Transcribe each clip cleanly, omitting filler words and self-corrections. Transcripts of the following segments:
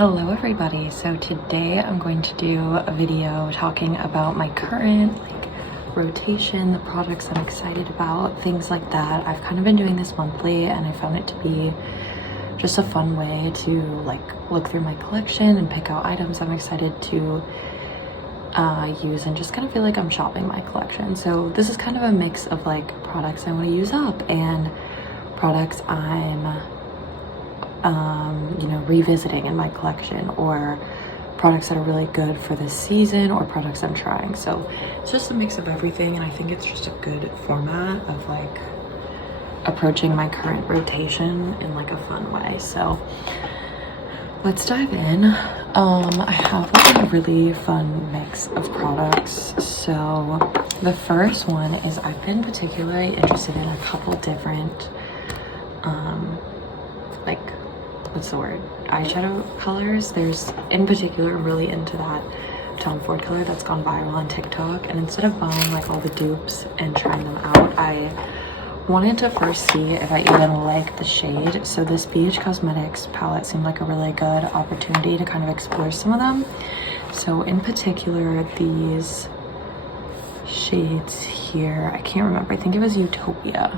Hello everybody. So today I'm going to do a video talking about my current rotation, the products I'm excited about, things like that. I've kind of been doing this monthly and I found it to be just a fun way to look through my collection and pick out items I'm excited to use and just kind of feel like I'm shopping my collection. So this is kind of a mix of products I want to use up and products I'm revisiting in my collection, or products that are really good for this season, or products I'm trying. So it's just a mix of everything, and I think it's just a good format of approaching my current rotation in a fun way. So let's dive in. I have a really fun mix of products. So the first one is I've been particularly interested in a couple different what's the word, eyeshadow colors. There's, in particular, I'm really into that Tom Ford color that's gone viral on TikTok, and instead of buying all the dupes and trying them out, I wanted to first see if I even like the shade. So this BH Cosmetics palette seemed like a really good opportunity to kind of explore some of them. So in particular, these shades here, I can't remember, I think it was Utopia.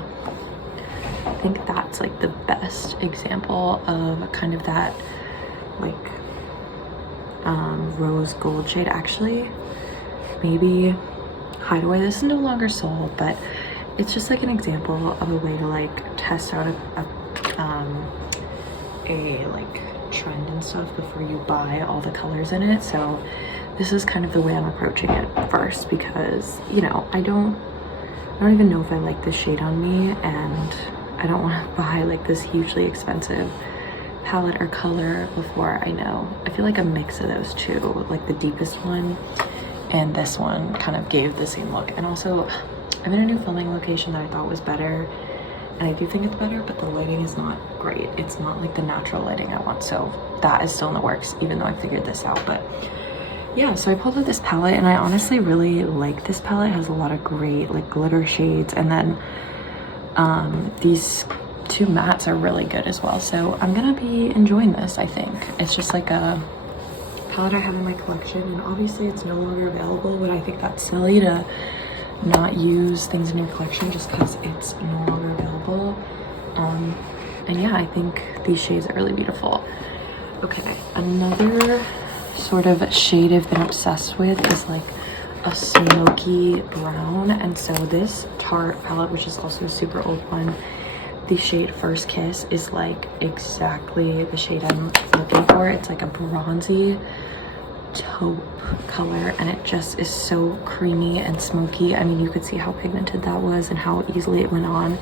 I think that's the best example of kind of that rose gold shade. Actually, maybe Hideaway, this is no longer sold, but it's just an example of a way to test out a trend and stuff before you buy all the colors in it. So this is kind of the way I'm approaching it first, because I don't even know if I like this shade on me, and I don't want to buy this hugely expensive palette or color before I know. I feel like a mix of those two, the deepest one and this one, kind of gave the same look. And also, I'm in a new filming location that I thought was better, and I do think it's better, but the lighting is not great. It's not the natural lighting I want, so that is still in the works, even though I figured this out. But yeah, so I pulled out this palette, and I honestly really like this palette. It has a lot of great glitter shades, and then these two mattes are really good as well. So I'm gonna be enjoying this. I think it's just a palette I have in my collection, and obviously it's no longer available, but I think that's silly to not use things in your collection just because it's no longer available. And yeah, I think these shades are really beautiful. Okay, another sort of shade I've been obsessed with is a smoky brown, and so this Tarte palette, which is also a super old one, the shade First Kiss is exactly the shade I'm looking for. It's a bronzy taupe color, and it just is so creamy and smoky. I mean, you could see how pigmented that was and how easily it went on,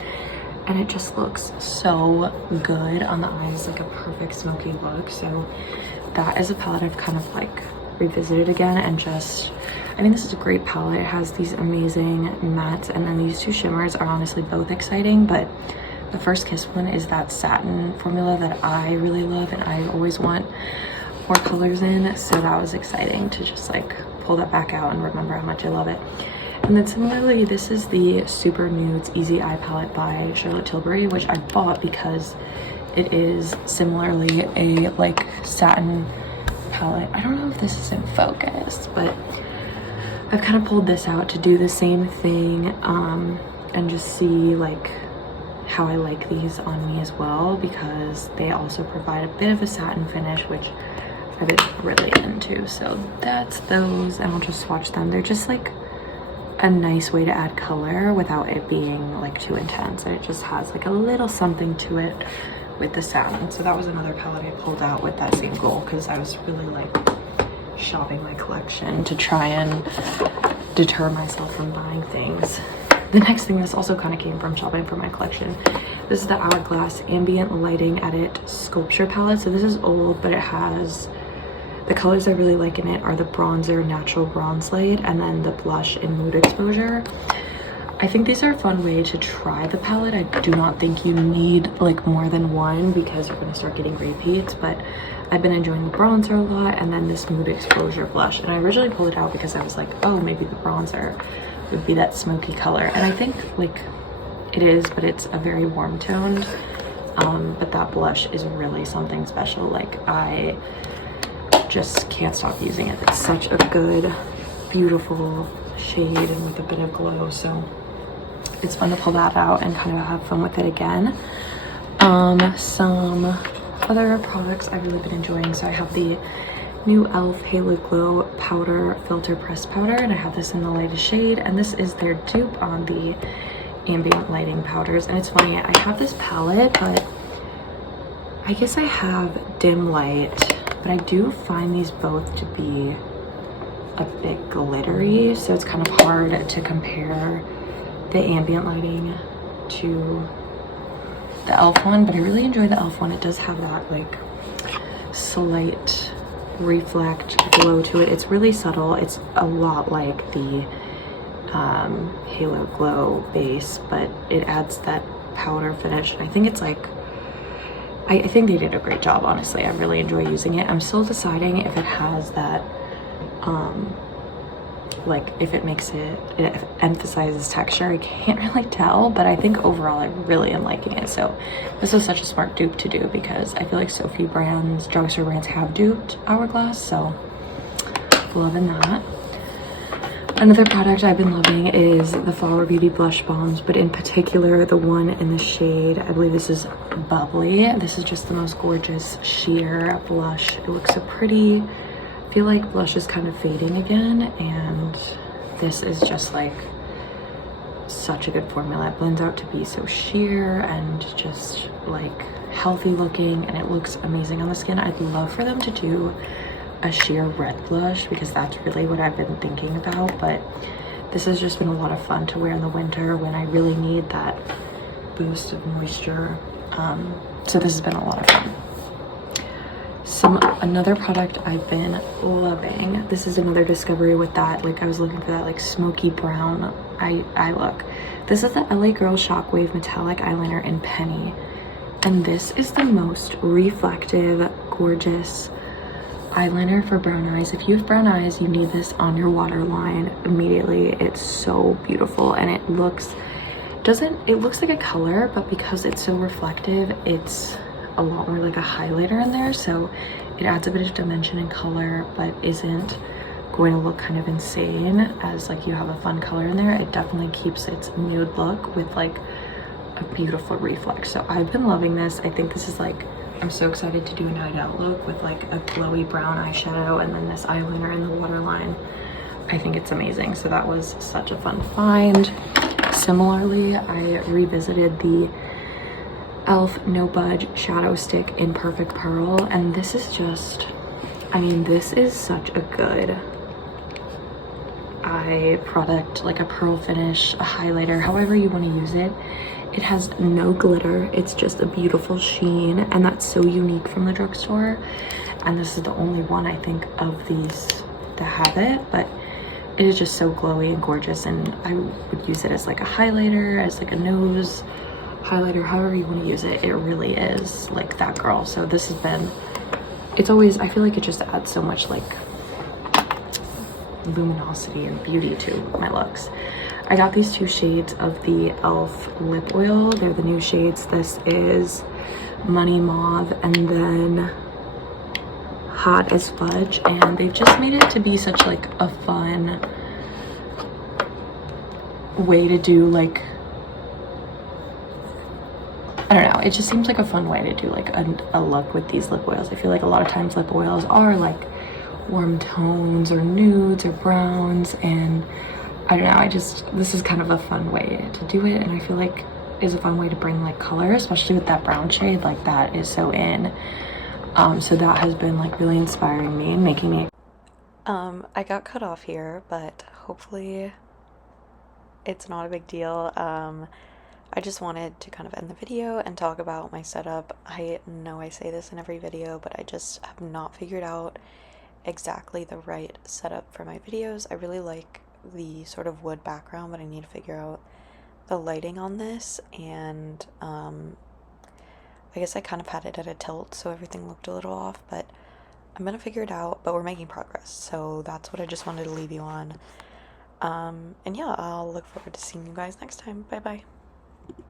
and it just looks so good on the eyes, a perfect smoky look. So that is a palette I've kind of revisited again, and just, I mean, this is a great palette. It has these amazing mattes, and then these two shimmers are honestly both exciting, but the First Kiss one is that satin formula that I really love and I always want more colors in, so that was exciting to just pull that back out and remember how much I love it. And then similarly, this is the Super Nudes Easy Eye palette by Charlotte Tilbury, which I bought because it is similarly a satin palette. I don't know if this is in focus, but I've kind of pulled this out to do the same thing and just see how I like these on me as well, because they also provide a bit of a satin finish, which I've been really into. So that's those, and I'll just swatch them. They're just a nice way to add color without it being too intense, and it just has a little something to it with the satin. So that was another palette I pulled out with that same goal, because I was really shopping my collection to try and deter myself from buying things. The next thing, this also kind of came from shopping for my collection. This is the Hourglass Ambient Lighting Edit Sculpture palette. So this is old, but it has the colors I really like in it are the bronzer Natural Bronze Light, and then the blush in Mood Exposure. I think these are a fun way to try the palette. I do not think you need more than one, because you're going to start getting repeats, but I've been enjoying the bronzer a lot, and then this Mood Exposure blush. And I originally pulled it out because I was oh, maybe the bronzer would be that smoky color, and I think it is, but it's a very warm toned. But that blush is really something special. I just can't stop using it. It's such a good, beautiful shade and with a bit of glow, so it's fun to pull that out and kind of have fun with it again. Some other products I've really been enjoying. So I have the new e.l.f. Halo Glow Powder Filter Pressed Powder, and I have this in the lightest shade, and this is their dupe on the ambient lighting powders. And it's funny, I have this palette, but I guess I have dim light, but I do find these both to be a bit glittery, so it's kind of hard to compare the ambient lighting to the e.l.f. one, but I really enjoy the e.l.f. one. It does have that like slight reflect glow to it. It's really subtle. It's a lot like the Halo Glow base, but it adds that powder finish, and I think it's like, I think they did a great job, honestly. I really enjoy using it. I'm still deciding if it has that like if it makes it emphasizes texture. I can't really tell, but I think overall I really am liking it. So this was such a smart dupe to do, because I feel like so few brands, drugstore brands, have duped Hourglass, so loving that. Another product I've been loving is the Flower Beauty blush bombs, but in particular the one in the shade, I believe this is Bubbly. This is just the most gorgeous sheer blush. It looks so pretty. I feel like blush is kind of fading again, and this is just like such a good formula. It blends out to be so sheer and just like healthy looking, and it looks amazing on the skin. I'd love for them to do a sheer red blush, because that's really what I've been thinking about, but this has just been a lot of fun to wear in the winter when I really need that boost of moisture. So this has been a lot of fun. Another product I've been loving, this is another discovery with that, like I was looking for that like smoky brown eye look. This is the LA Girl Shockwave Metallic Eyeliner in Penny, and this is the most reflective, gorgeous eyeliner for brown eyes. If you have brown eyes, you need this on your waterline immediately. It's so beautiful, and it looks like a color, but because it's so reflective, it's a lot more like a highlighter in there, so it adds a bit of dimension and color, but isn't going to look kind of insane as like you have a fun color in there. It definitely keeps its nude look with like a beautiful reflect. So I've been loving this. I think this is like, I'm so excited to do a night out look with like a glowy brown eyeshadow and then this eyeliner in the waterline. I think it's amazing. So that was such a fun find. Similarly, I revisited the e.l.f. No Budge Shadow Stick in Perfect Pearl, and this is just, I mean, this is such a good eye product, like a pearl finish, a highlighter, however you want to use it. It has no glitter, it's just a beautiful sheen, and that's so unique from the drugstore, and this is the only one I think of these that have it, but it is just so glowy and gorgeous, and I would use it as like a highlighter, as like a nose highlighter, however you want to use it. It really is like that girl. So this has been, it's always, I feel like it just adds so much like luminosity and beauty to my looks. I got these two shades of the e.l.f. lip oil. They're the new shades. This is Money Mauve and then Hot as Fudge, and they've just made it to be such like a fun way to do like, I don't know, it just seems like a fun way to do like a look with these lip oils. I feel like a lot of times lip oils are like warm tones or nudes or browns, and I don't know, this is kind of a fun way to do it, and I feel like is a fun way to bring like color, especially with that brown shade, like that is so in. So that has been like really inspiring me and making me I got cut off here, but hopefully it's not a big deal. I just wanted to kind of end the video and talk about my setup. I know I say this in every video, but I just have not figured out exactly the right setup for my videos. I really like the sort of wood background, but I need to figure out the lighting on this, and I guess I kind of had it at a tilt, so everything looked a little off, but I'm gonna figure it out. But we're making progress, so that's what I just wanted to leave you on. And yeah, I'll look forward to seeing you guys next time. Bye bye.